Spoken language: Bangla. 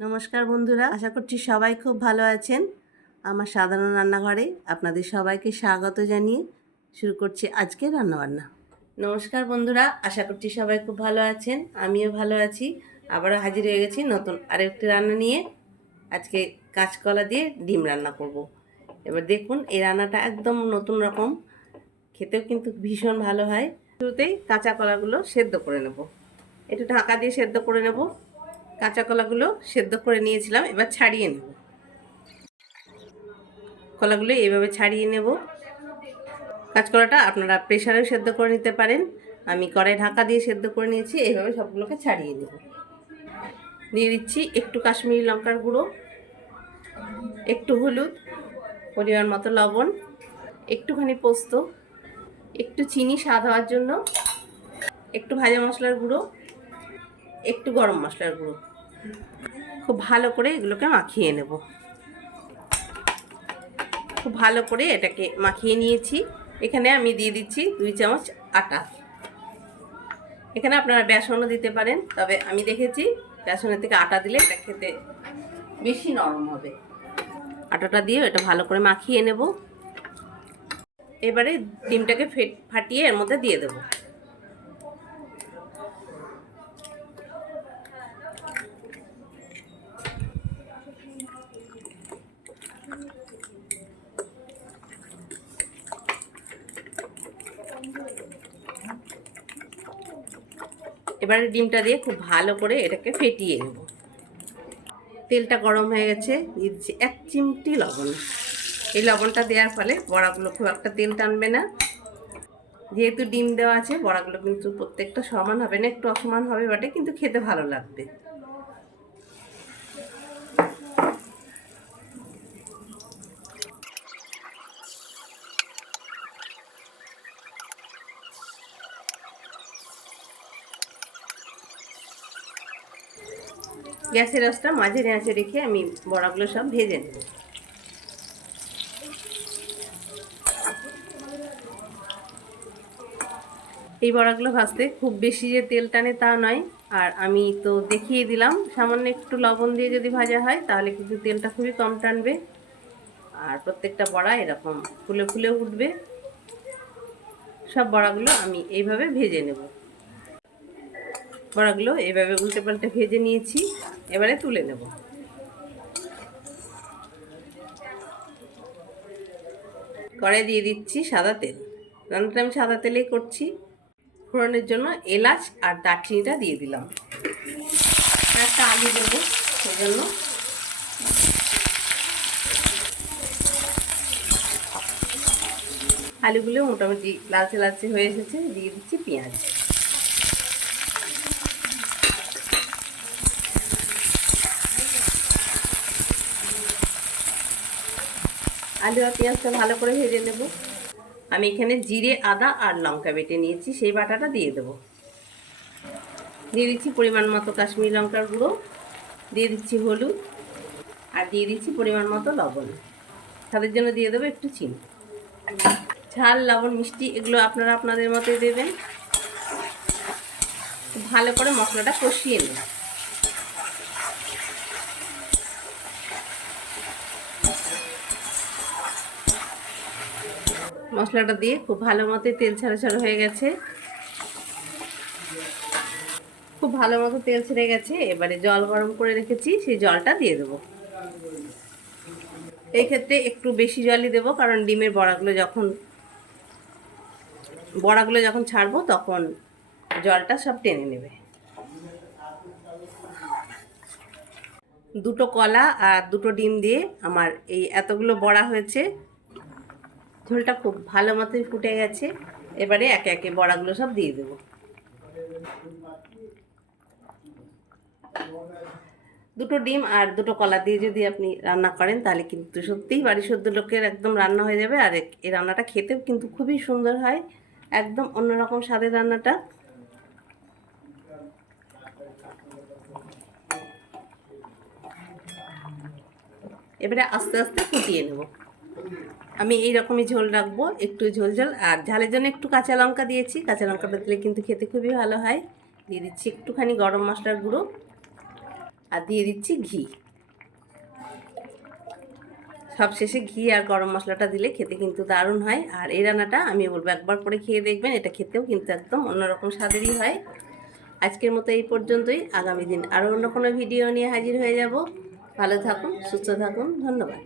নমস্কার বন্ধুরা, আশা করছি সবাই খুব ভালো আছেন। আমার সাধারণ রান্নাঘরে আপনাদের সবাইকে স্বাগত জানিয়ে শুরু করছি আজকে রান্নাবান্না। নমস্কার বন্ধুরা, আশা করছি সবাই খুব ভালো আছেন, আমিও ভালো আছি। আবারও হাজির হয়ে গেছি নতুন আরেকটি রান্না নিয়ে। আজকে কাঁচকলা দিয়ে ডিম রান্না করব। এবার দেখুন, এই রান্নাটা একদম নতুন রকম। খেতেও কিন্তু ভীষণ ভালো হয়। শুরুতেই কাঁচা কলাগুলো সেদ্ধ করে নেব। একটু ঢাকা দিয়ে সেদ্ধ করে নেব। কাঁচা কলাগুলো সেদ্ধ করে নিয়েছিলাম, এবার ছাড়িয়ে নেব। কলাগুলো এইভাবে ছাড়িয়ে নেব। কাঁচকলাটা আপনারা প্রেশারেও সেদ্ধ করে নিতে পারেন। আমি কড়াই ঢাকা দিয়ে সেদ্ধ করে নিয়েছি, এইভাবে সবগুলোকে ছাড়িয়ে নেব। দিয়ে দিচ্ছি একটু কাশ্মীরি লঙ্কার গুঁড়ো, একটু হলুদ, পরিমাণ মতো লবণ, একটুখানি পোস্ত, একটু চিনি স্বাদ হওয়ার জন্য, একটু ভাজা মশলার গুঁড়ো, একটু গরম মশলার গুঁড়ো। খুব ভালো করে এগুলোকে মাখিয়ে নেব। খুব ভালো করে এটাকে মাখিয়ে নিয়েছি। এখানে আমি দিয়ে দিচ্ছি দুই চামচ আটা। এখানে আপনারা বেসনও দিতে পারেন, তবে আমি দেখেছি বেসনের থেকে আটা দিলে এটা খেতে বেশি নরম হবে। আটাটা দিয়ে এটা ভালো করে মাখিয়ে নেব। এবারে ডিমটাকে ফেট, ফাটিয়ে এর মধ্যে দিয়ে দেবো। এবারে ডিমটা দিয়ে খুব ভালো করে এটাকে ফেটিয়ে নেব। তেলটা গরম হয়ে গেছে দিচ্ছি এক চিমটি লবণ। এই লবণটা দেওয়ার ফলে বড়াগুলো খুব একটা তেল টানবে না। যেহেতু ডিম দেওয়া আছে, বড়াগুলো কিন্তু প্রত্যেকটা সমান হবে না, একটু অসমান হবে, বটে, কিন্তু খেতে ভালো লাগবে। গ্যাসের আঁচটা মাঝে আঁচে রেখে আমি বড়াগুলো সব ভেজে নেব। এই বড়াগুলো ভাজতে খুব বেশি যে তেল টানে তা নয়। আর আমি তো দেখিয়ে দিলাম, সামান্য একটু লবণ দিয়ে যদি ভাজা হয়, তাহলে কিন্তু তেলটা খুবই কম টানবে। আর প্রত্যেকটা বড়া এরকম ফুলে ফুলে উঠবে। সব বড়াগুলো আমি এইভাবে ভেজে নেব। বড়াগুলো এইভাবে উল্টে পাল্টে ভেজে নিয়েছি। এবারে তুলে নেব। কড়াই দিয়ে দিচ্ছি সাদা তেল। রান্নাটা আমি সাদা তেলেই করছি। ফোড়নের জন্য এলাচ আর দারচিনিটা দিয়ে দিলাম। একটা আলু দেবো সেই জন্য। আলুগুলো মোটামুটি লালচে লালচে হয়ে এসেছে। দিয়ে দিচ্ছি পেঁয়াজ। আলু আর পেঁয়াজটা ভালো করে ভেজে নেব। আমি এখানে জিরে, আদা আর লঙ্কা বেটে নিয়েছি। সেই বাটাটা দিয়ে দেবো। দিয়ে দিচ্ছি পরিমাণ মতো কাশ্মীরি লঙ্কার গুঁড়ো। দিয়ে দিচ্ছি হলুদ। আর দিয়ে দিচ্ছি পরিমাণ মতো লবণ। তাদের জন্য দিয়ে দেবো একটু চিনি। ঝাল, লবণ, মিষ্টি এগুলো আপনারা আপনাদের মতোই দেবেন। ভালো করে মশলাটা কষিয়ে নেব মশলাটা দিয়ে খুব ভালো মতো তেল ছাড়া ছাড়া হয়ে গেছে। খুব ভালো মতো তেল ছেড়ে গেছে। এবারে জল গরম করে রেখেছি, সেই জলটা দিয়ে দেবো। এই ক্ষেত্রে একটু বেশি জলই দেবো, কারণ ডিমের বড়াগুলো যখন বড়াগুলো যখন ছাড়বো তখন জলটা সব টেনে নেবে। দুটো কলা আর দুটো ডিম দিয়ে আমার এই এতগুলো বড়া হয়েছে। ঝোলটা খুব ভালো মতোই ফুটে গেছে। এবারে একে একে বড়াগুলো সব দিয়ে দেবো। দুটো ডিম আর দুটো কলা দিয়ে যদি আপনি রান্না করেন, তাহলে কিন্তু সত্যিই বাড়ি সদ্য লোকের একদম রান্না হয়ে যাবে। আর এই রান্নাটা খেতেও কিন্তু খুবই সুন্দর হয়। একদম অন্যরকম স্বাদের রান্নাটা। এবারে আস্তে আস্তে ফুটিয়ে নেব। আমি এই রকমই ঝোল রাখব, একটু ঝোল ঝোল। আর ঝালের জন্য একটু কাঁচা লঙ্কা দিয়েছি। কাঁচা লঙ্কাটা দিলে কিন্তু খেতে খুবই ভালো হয়। দিয়ে দিচ্ছি একটুখানি গরম মশলার গুঁড়ো। আর দিয়ে দিচ্ছি ঘি। সব শেষে ঘি আর গরম মশলাটা দিলে খেতে কিন্তু দারুণ হয়। আর এই রান্নাটা আমি বলব একবার করে খেয়ে দেখবেন, এটা খেতেও কিন্তু একদম অন্যরকম স্বাদেরই হয়। আজকের মতো এই পর্যন্তই। আগামী দিন আরও অন্য কোনো ভিডিও নিয়ে হাজির হয়ে যাব। ভালো থাকুন, সুস্থ থাকুন, ধন্যবাদ।